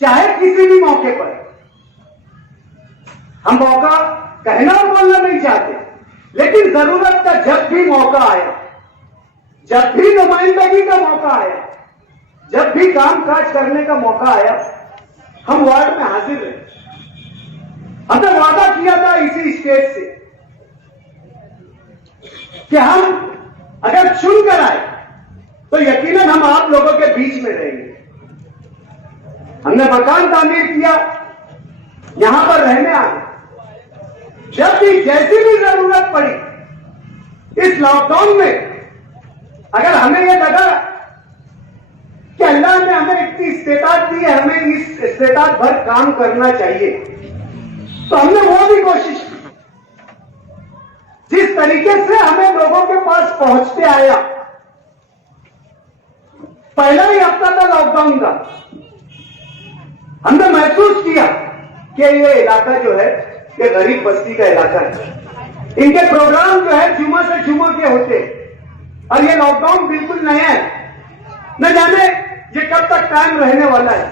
चाहे किसी भी मौके पर। हम मौका कहना और बोलना नहीं चाहते, लेकिन जरूरत का जब भी मौका आया, जब भी नुमाइंदगी का मौका आया, जब भी कामकाज करने का मौका आया, हम वार्ड में हाजिर रहे। हमने वादा किया था इसी स्टेज से कि हम अगर चुनकर आए तो यकीनन हम आप लोगों के बीच में रहेंगे। हमने मकान तामीर किया, यहां पर रहने आए। जब भी जैसी भी जरूरत पड़ी इस लॉकडाउन में, अगर हमें यह लगा कि अल्लाह ने हमें इतनी इस्तेताब दी है, हमें इस इस्तेताब भर काम करना चाहिए, तो हमने वो भी कोशिश की। जिस तरीके से हमें लोगों के पास पहुंचते आया, पहला ही हफ्ता था लॉकडाउन का, हमने महसूस किया कि ये इलाका जो है ये गरीब बस्ती का इलाका है। इनके प्रोग्राम जो है जुमा से जुमा के होते, और ये लॉकडाउन बिल्कुल नया है, न जाने ये कब तक कायम रहने वाला है।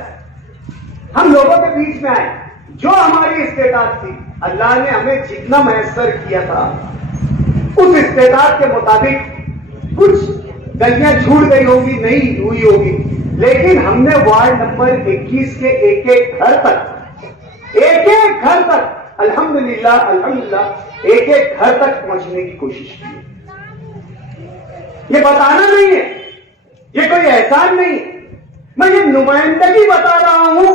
हम लोगों के बीच में आए, जो हमारी इस्तेताब थी, अल्लाह ने हमें जितना मैसर किया था उस इस्तेताब के मुताबिक, कुछ गलियां छूट गई होगी, नहीं हुई होगी, लेकिन हमने वार्ड नंबर 21 के एक एक घर तक अल्हम्दुलिल्लाह एक एक घर तक पहुंचने की कोशिश की। ये बताना नहीं है, ये कोई एहसान नहीं है, मैं ये नुमाइंदगी बता रहा हूं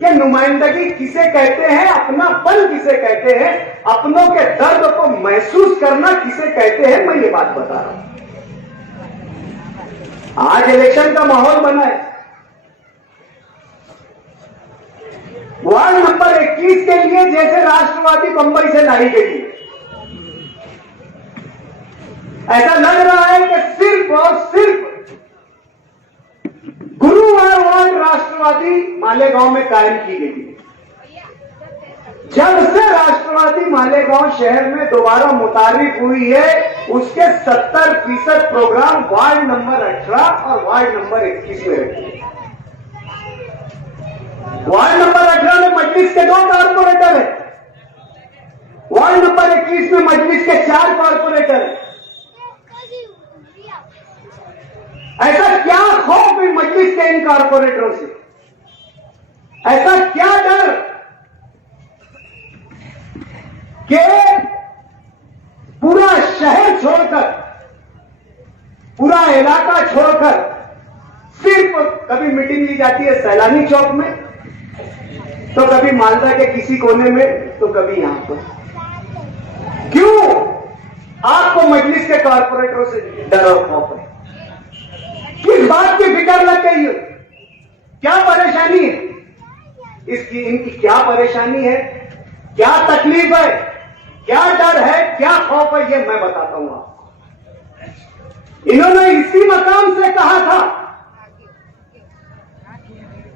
कि नुमाइंदगी किसे कहते हैं, अपनापन किसे कहते हैं, अपनों के दर्द को महसूस करना किसे कहते हैं, मैं ये बात बता रहा हूं। आज इलेक्शन का माहौल बना है। वार्ड नंबर 21 के लिए जैसे राष्ट्रवादी बंबई से लाई गई है, ऐसा लग रहा है कि सिर्फ और सिर्फ गुरुवार वार्ड राष्ट्रवादी मालेगांव में कायम की गई है। जब से राष्ट्रवादी मालेगांव शहर में दोबारा मुतारिफ हुई है, उसके 70% प्रोग्राम वार्ड नंबर 18 और वार्ड नंबर 21 में रखे। वार्ड नंबर 18 में मजलिस के 2 कारपोरेटर है, वार्ड नंबर 21 में मजलिस के 4 कारपोरेटर है। ऐसा क्या खौफ है मजलिस के इन कारपोरेटरों से? ऐसा क्या डर कि पूरा शहर छोड़कर, पूरा इलाका छोड़कर, सिर्फ कभी मीटिंग ली जाती है सैलानी चौक में, तो कभी मालदा के किसी कोने में, तो कभी यहां पर। क्यों आपको मजलिस के कारपोरेटरों से डर और खौफ है? किस बात की फिक्र लग गई है? क्या परेशानी है इसकी? इनकी क्या परेशानी है, क्या तकलीफ है, क्या डर है, क्या खौफ है, ये मैं बताता हूं आपको। इन्होंने इसी मकाम से कहा था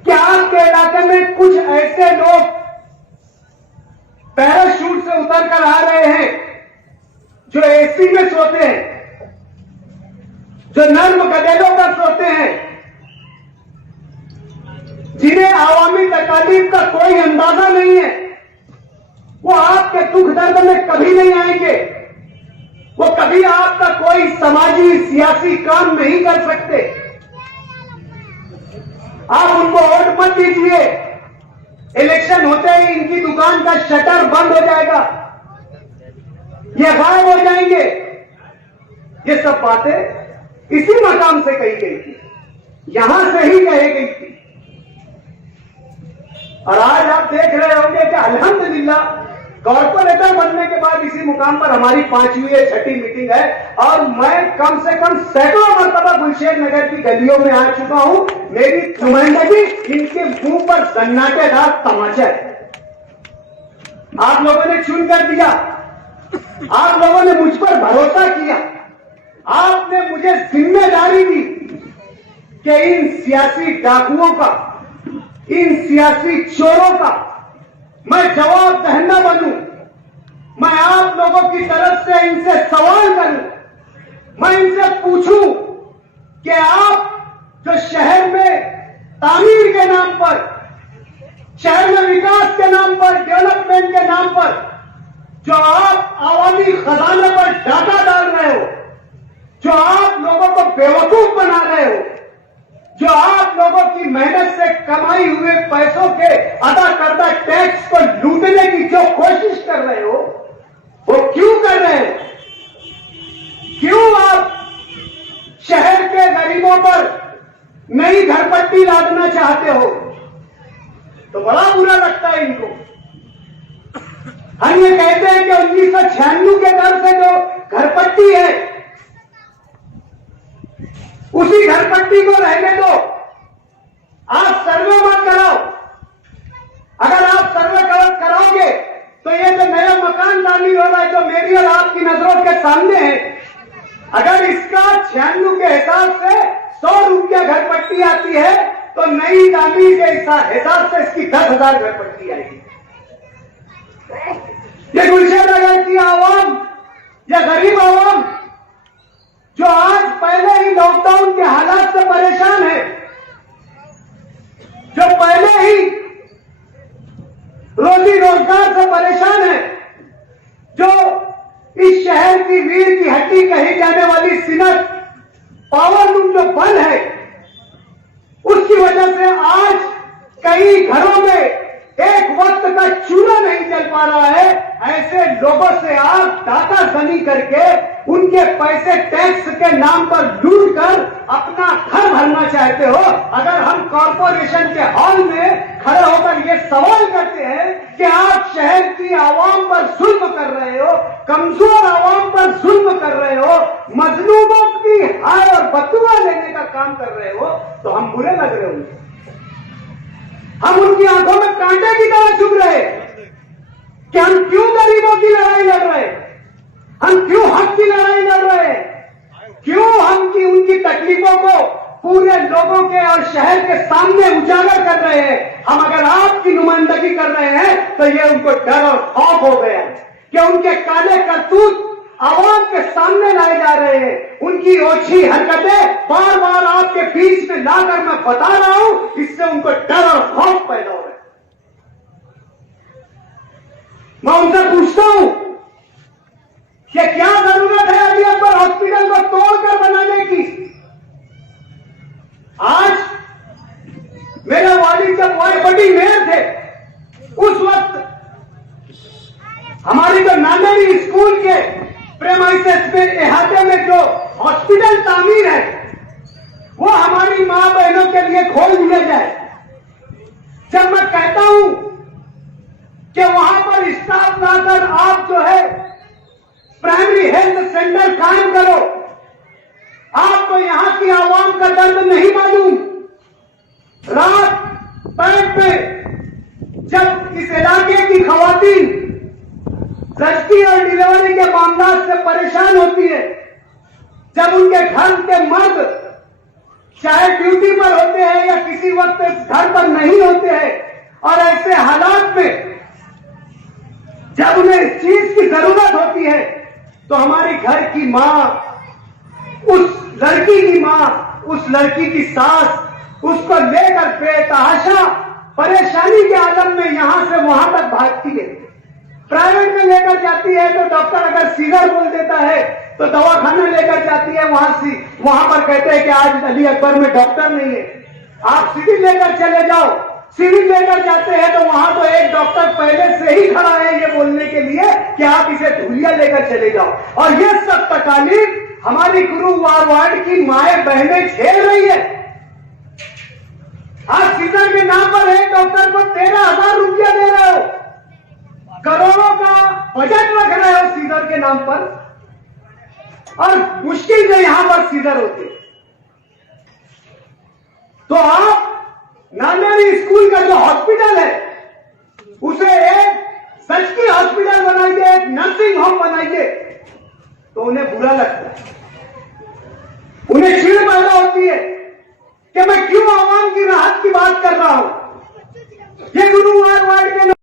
कि आपके इलाके में कुछ ऐसे लोग पैराशूट से उतर कर आ रहे हैं जो एसी में सोते हैं, जो नर्म गदेलों पर सोते हैं, जिन्हें आवामी तकालीफ का कोई अंदाजा नहीं है। वो आपके दुख दर्द में कभी नहीं आएंगे, वो कभी आपका कोई समाजी सियासी काम नहीं कर सकते। आप उनको वोट मत दीजिए, इलेक्शन होते ही इनकी दुकान का शटर बंद हो जाएगा, ये गायब हो जाएंगे। ये सब बातें इसी मकाम से कही गई थी, यहां से ही कही गई थी। और आज आप देख रहे होंगे कि अल्हम्दुलिल्लाह कॉर्पोरेटर बनने के बाद इसी मुकाम पर हमारी 5वीं या 6ठी मीटिंग है, और मैं कम से कम सैकड़ों मरतबा गुलशेर नगर की गलियों में आ चुका हूं। मेरी नुमाइंदगी इनके मुंह पर सन्नाटेदार तमाचा है। आप लोगों ने चुन कर दिया, आप लोगों ने मुझ पर भरोसा किया, आपने मुझे जिम्मेदारी दी कि इन सियासी डाकुओं का, इन सियासी चोरों का मैं जवाब दहना बनूं। मैं आप लोगों की तरफ से इनसे सवाल करूं, मैं इनसे पूछूं कि आप जो शहर में तामीर के नाम पर शहर में विकास के नाम पर, डेवलपमेंट के नाम पर जो आप आवामी खजाने पर डाका डाल रहे हो, जो आप लोगों को बेवकूफ बना रहे हो, जो आप लोगों की मेहनत से कमाई हुए पैसों के अदा करदा टैक्स को लूटने की जो कोशिश कर रहे हो, वो क्यों कर रहे हो? क्यों आप शहर के गरीबों पर नई घरपट्टी लादना चाहते हो? तो बड़ा बुरा लगता है इनको। हम ये कहते हैं कि 1996 के दर से जो घरपट्टी है, उसी घरपट्टी को रहने दो, आप सर्वे मत कराओ। अगर आप सर्वे कराओगे तो ये जो नया मकान तामीर हो रहा है, जो मेरी और आपकी नजरों के सामने है, अगर इसका 96 के हिसाब से 100 रुपया घरपट्टी आती है तो नई तामीर के हिसाब से इसकी 10,000 घरपट्टी आएगी। ये गुलशन नगर की आवाम या गरीब आवाम जो आज पहले ही लॉकडाउन के हालात से परेशान है, जो पहले ही रोजी रोजगार से परेशान है, जो इस शहर की वीर की हड्डी कही जाने वाली सिनक पावरलूम जो बल है, उसकी वजह से आज कई घरों में एक वक्त का चूल्हा नहीं चल पा रहा है। ऐसे लोगों से आप डाकाजनी करके उनके पैसे टैक्स के नाम पर लूट कर अपना घर भरना चाहते हो। अगर हम कॉर्पोरेशन के हॉल में खड़े होकर ये सवाल करते हैं कि आप शहर की आवाम पर जुल्म कर रहे हो, कमजोर आवाम पर जुल्म कर रहे हो, मजलूमों की हाय और बदुआ लेने का काम कर रहे हो, तो हम बुरे लग रहे होंगे। हम उनकी आंखों में कांटे की तरह चुभ रहे कि हम क्यों गरीबों की लड़ाई लड़ रहे, हम क्यों हक की लड़ाई लड़ रहे, क्यों हम की उनकी तकलीफों को पूरे लोगों के और शहर के सामने उजागर कर रहे हैं। हम अगर आपकी नुमाइंदगी कर रहे हैं तो ये उनको डर और खौफ हो गया कि उनके काले करतूत आवाम के सामने लाए जा रहे हैं। उनकी ओछी हरकतें बार बार आपके बीच में लाकर मैं बता रहा हूं, इससे उनको डर और खौफ पैदा हो रहा है। मैं उनसे पूछता हूं कि क्या जरूरत है अली अकबर हॉस्पिटल को तोड़कर बनाने की? आज मेरे वालिद जब बड़ी मेयर थे, उस वक्त हमारी जो नांदेड़ी स्कूल के प्रेमाइसेस में इहाते में जो हॉस्पिटल तामीर है, वो हमारी मां बहनों के लिए खोल दिया जाए। जब मैं कहता हूं कि वहां पर स्टाफ लाकर आप जो है प्राइमरी हेल्थ सेंटर कायम करो, आपको यहां की आवाम का दर्द नहीं मालूम। रात पैर पे जब इस इलाके की खवातीन जच्ची और डिलीवरी के मामला से परेशान होती है, जब उनके घर के मर्द चाहे ड्यूटी पर होते हैं या किसी वक्त घर पर नहीं होते हैं, और ऐसे हालात में जब उन्हें इस चीज की जरूरत होती है, तो हमारी घर की मां, उस लड़की की मां, उस लड़की की सास उसको लेकर बेतहाशा परेशानी के आलम में यहां से वहां तक भागती है। प्राइवेट में लेकर जाती है तो डॉक्टर अगर सीजर बोल देता है तो दवाखाना लेकर जाती है, वहां पर कहते हैं कि आज अली अकबर में डॉक्टर नहीं है, आप सिविल लेकर चले जाओ। सिविल लेकर जाते हैं तो वहां तो एक डॉक्टर पहले से ही खड़ा है ये बोलने के लिए कि आप इसे धुलिया लेकर चले जाओ। और ये सब तकालीफ हमारी गुरुवार वार्ड की माएं बहनें झेल रही है। आज सीजर के नाम पर एक डॉक्टर को 13,000 रुपया दे रहे हो, करोड़ों का बजट रख रहे हो सीजर के नाम पर, और मुश्किल से यहां पर सीजर होते। तो आप नांदेड़ी स्कूल का जो हॉस्पिटल है उसे एक सचकी हॉस्पिटल बनाइए, एक नर्सिंग होम बनाइए, तो उन्हें बुरा लगता है, उन्हें चिढ़ पैदा होती है कि मैं क्यों आवाम की राहत की बात कर रहा हूं। ये गुरुवार वार्ड के